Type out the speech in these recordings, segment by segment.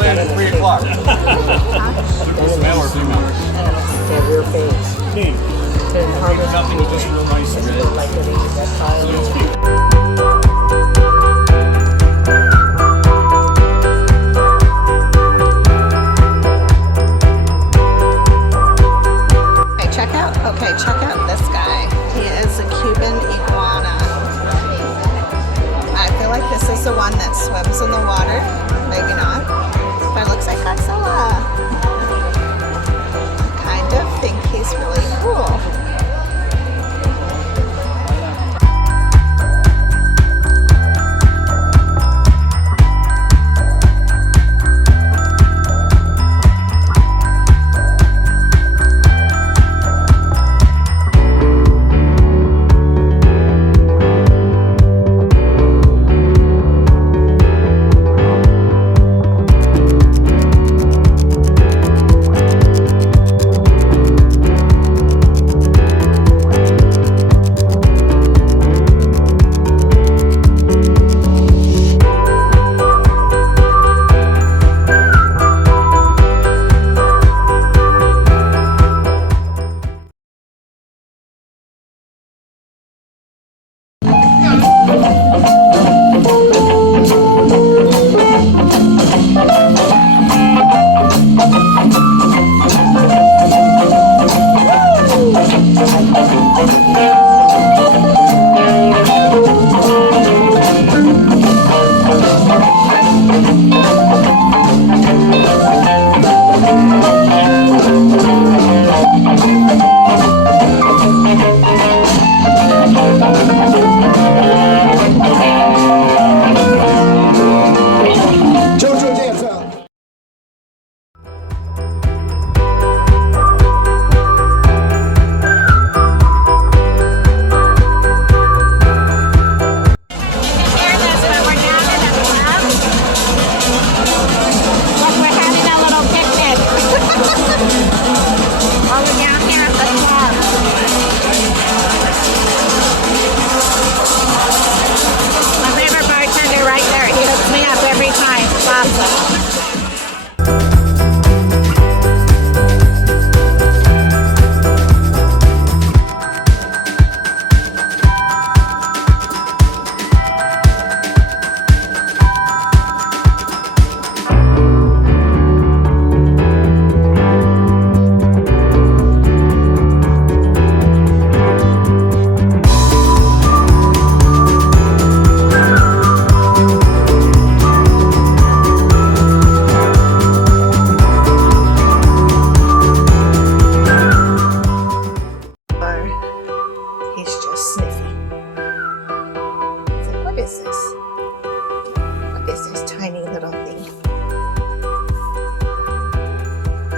Related at 3 o'clock. Male or female? They're real big. Pink. They're harvest Nothing was just real nice and red. like they eat reptiles. It's cute. Check out this guy. He is a Cuban iguana. I feel like this is the one that swims in the water. Maybe not. But it looks like Godzilla. I kind of think he's really cool.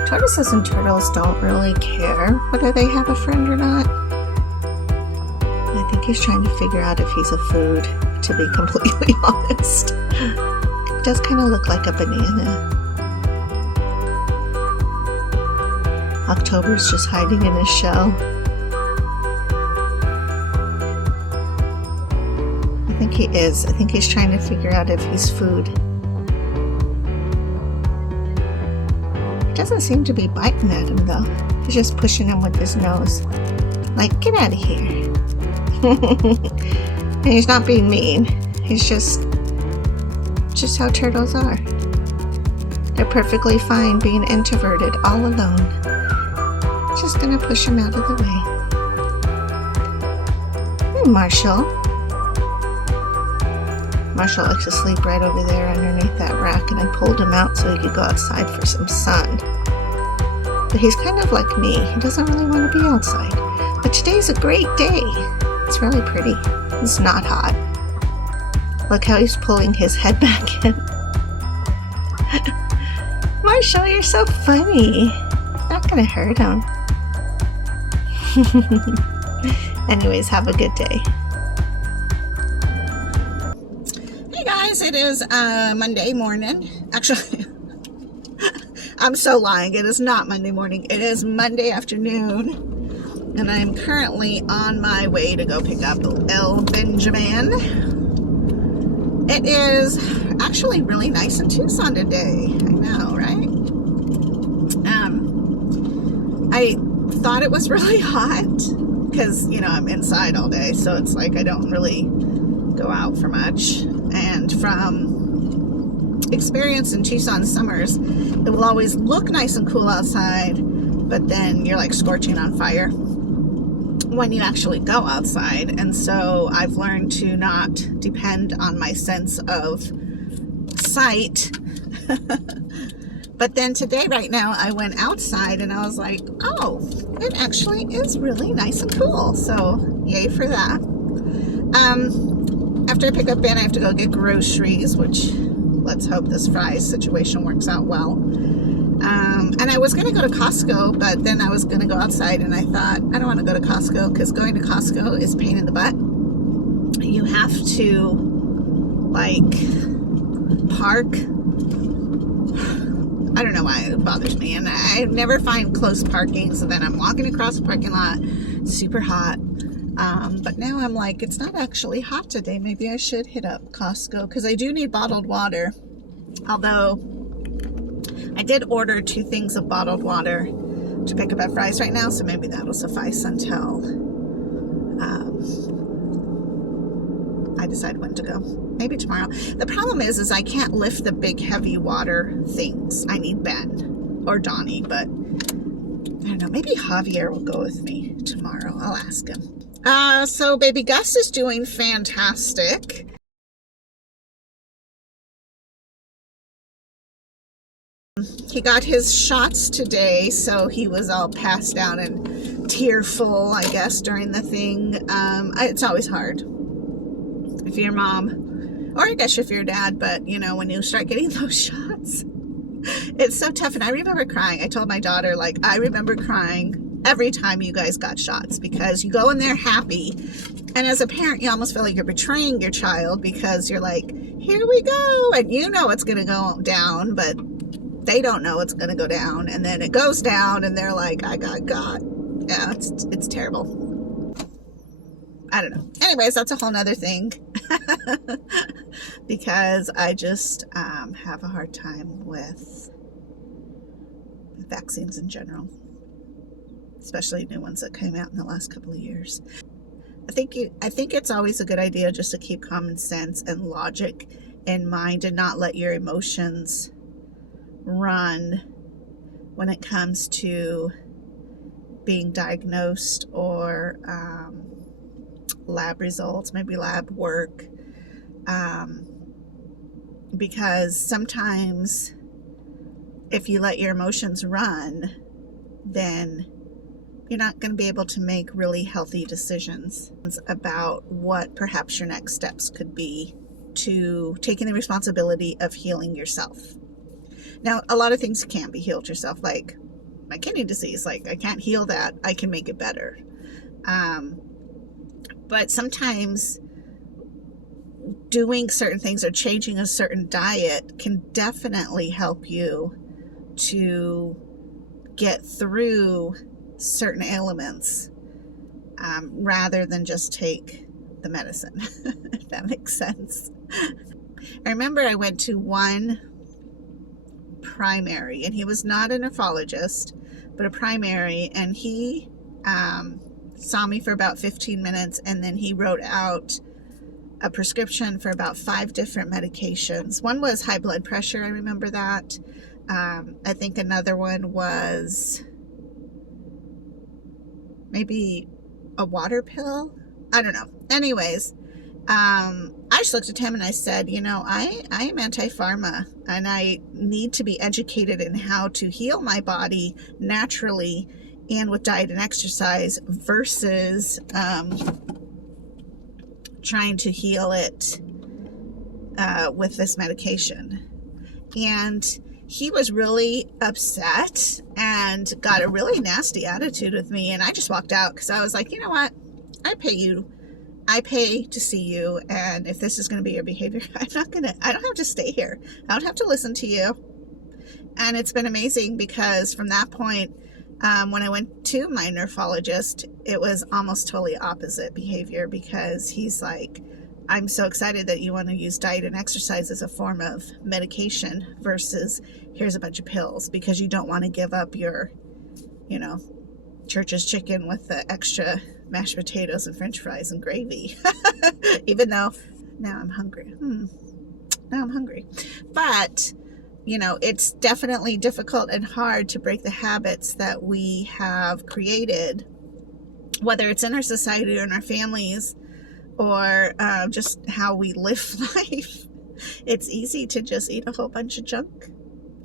Tortoises and turtles don't really care whether they have a friend or not. I think he's trying to figure out if he's a food, to be completely honest. It does kind of look like a banana. October's just hiding in his shell. I think he is. I think he's trying to figure out if he's food. He doesn't seem to be biting at him though. He's just pushing him with his nose. Like, get out of here. And he's not being mean. He's just how turtles are. They're perfectly fine being introverted all alone. Just gonna push him out of the way. Hey, Marshall. Marshall likes to sleep right over there underneath that rack, and I pulled him out so he could go outside for some sun. But he's kind of like me. He doesn't really want to be outside. But today's a great day. It's really pretty. It's not hot. Look how he's pulling his head back in. Marshall, you're so funny. It's not gonna hurt him. Anyways, have a good day. Hey guys, it is Monday morning. Actually, I'm so lying. It is not Monday morning. It is Monday afternoon. And I'm currently on my way to go pick up El Benjamin. It is actually really nice in Tucson today. I know. I thought it was really hot because, you know, I'm inside all day, so it's like I don't really go out for much. And from experience in Tucson summers, it will always look nice and cool outside, but then you're like scorching on fire when you actually go outside. And so I've learned to not depend on my sense of sight. But then today, right now, I went outside and I was like, oh, it actually is really nice and cool. So yay for that. After I pick up Ben, I have to go get groceries, which let's hope this fries situation works out well. And I was going to go to Costco, but then I was going to go outside and I thought, I don't want to go to Costco because going to Costco is a pain in the butt. You have to, like, park. I don't know why it bothers me, and I never find close parking, so then I'm walking across the parking lot, super hot. But now I'm like, it's not actually hot today. Maybe I should hit up Costco because I do need bottled water. Although I did order 2 things of bottled water to pick up at Fry's right now, so maybe that'll suffice until I decide when to go. Maybe tomorrow. The problem is I can't lift the big heavy water things. I need Ben or Donnie, but I don't know. Maybe Javier will go with me tomorrow. I'll ask him. So baby Gus is doing fantastic. He got his shots today, so he was all passed out and tearful, I guess, during the thing. It's always hard if you're mom, or I guess if you're dad, but you know, when you start getting those shots, it's so tough. And I remember crying. I told my daughter, like, I remember crying every time you guys got shots because you go in there happy, and as a parent you almost feel like you're betraying your child because you're like, here we go, and you know it's gonna go down, but they don't know it's gonna go down, and then it goes down and they're like, I got. Yeah, it's terrible. I don't know. Anyways, that's a whole nother thing. Because I just have a hard time with vaccines in general, especially new ones that came out in the last couple of years. I think it's always a good idea just to keep common sense and logic in mind and not let your emotions run when it comes to being diagnosed or lab results, maybe lab work, because sometimes if you let your emotions run, then you're not going to be able to make really healthy decisions about what perhaps your next steps could be to taking the responsibility of healing yourself. Now, a lot of things can't be healed yourself, like my kidney disease. Like, I can't heal that. I can make it better. But sometimes doing certain things or changing a certain diet can definitely help you to get through certain ailments, rather than just take the medicine, if that makes sense. I remember I went to one primary, and he was not a nephrologist, but a primary, and he saw me for about 15 minutes, and then he wrote out a prescription for about 5 different medications. One was high blood pressure, I remember that. I think another one was maybe a water pill. I don't know. Anyways, I just looked at him and I said, you know, I am anti-pharma, and I need to be educated in how to heal my body naturally and with diet and exercise versus trying to heal it with this medication. And he was really upset and got a really nasty attitude with me, and I just walked out because I was like, you know what, I pay to see you, and if this is going to be your behavior, I don't have to stay here. I don't have to listen to you. And it's been amazing because from that point, when I went to my nephrologist, it was almost totally opposite behavior, because he's like, I'm so excited that you want to use diet and exercise as a form of medication versus here's a bunch of pills, because you don't want to give up your, you know, Church's chicken with the extra mashed potatoes and french fries and gravy. Even though now I'm hungry. Now I'm hungry. But, you know, it's definitely difficult and hard to break the habits that we have created, whether it's in our society or in our families, or just how we live life. It's easy to just eat a whole bunch of junk.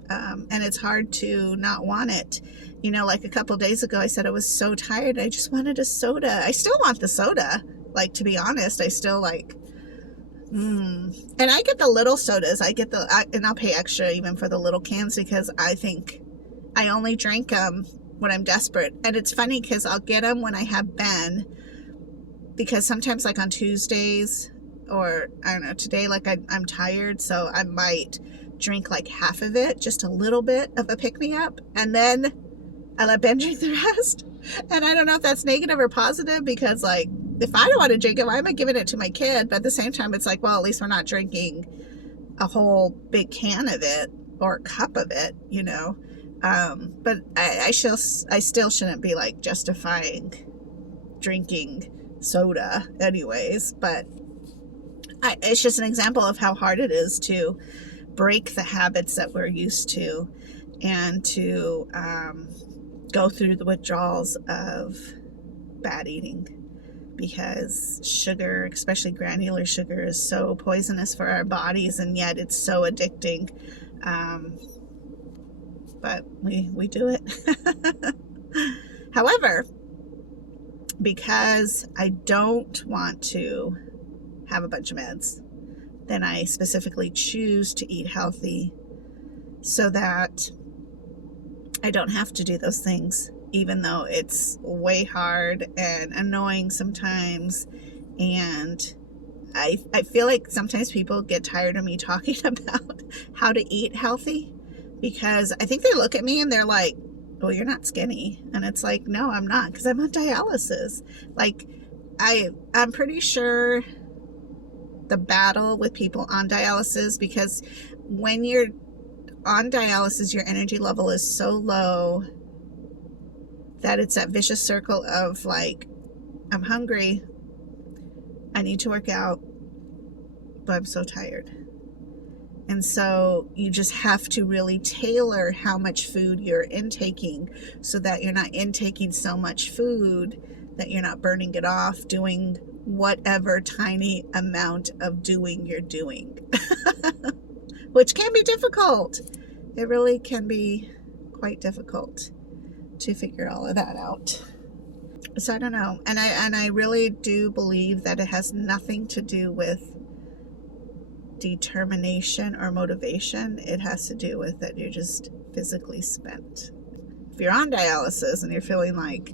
And it's hard to not want it. You know, like a couple days ago, I said I was so tired. I just wanted a soda. I still want the soda. Like, to be honest, I still like, and I get the little sodas. And I'll pay extra even for the little cans, because I think I only drink them when I'm desperate. And it's funny because I'll get them when I have Ben, because sometimes like on Tuesdays, or I don't know, today, like I'm tired, so I might drink like half of it, just a little bit of a pick-me-up, and then I let Ben drink the rest. And I don't know if that's negative or positive, because like, if I don't want to drink it, why am I giving it to my kid? But at the same time, it's like, well, at least we're not drinking a whole big can of it or a cup of it, you know. But I still shouldn't be like justifying drinking soda anyways. But it's just an example of how hard it is to break the habits that we're used to, and to go through the withdrawals of bad eating, because sugar, especially granular sugar, is so poisonous for our bodies, and yet it's so addicting. But we do it. However, because I don't want to have a bunch of meds, then I specifically choose to eat healthy so that I don't have to do those things, even though it's way hard and annoying sometimes. And I feel like sometimes people get tired of me talking about how to eat healthy, because I think they look at me and they're like, well, you're not skinny. And it's like, no, I'm not, because I'm on dialysis. Like, I'm pretty sure the battle with people on dialysis, because when you're on dialysis, your energy level is so low that it's that vicious circle of like, I'm hungry, I need to work out, but I'm so tired. And so you just have to really tailor how much food you're intaking, so that you're not intaking so much food that you're not burning it off doing whatever tiny amount of doing you're doing. Which can be difficult. It really can be quite difficult to figure all of that out. So I don't know. And I really do believe that it has nothing to do with determination or motivation. It has to do with that you're just physically spent. If you're on dialysis and you're feeling like,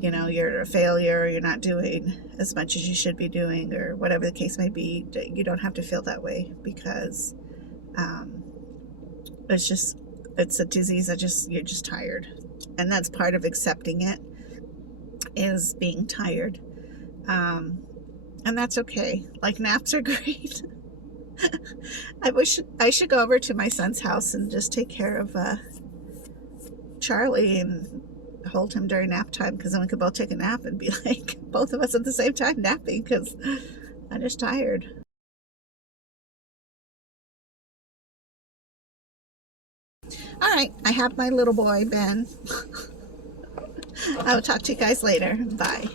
you know, you're a failure, or you're not doing as much as you should be doing, or whatever the case may be, you don't have to feel that way, because it's a disease that you're just tired. And that's part of accepting it, is being tired. And that's okay. Like, naps are great. I wish I should go over to my son's house and just take care of Charlie and hold him during nap time, because then we could both take a nap and be like both of us at the same time napping, because I'm just tired. All right, I have my little boy Ben. I will talk to you guys later. Bye.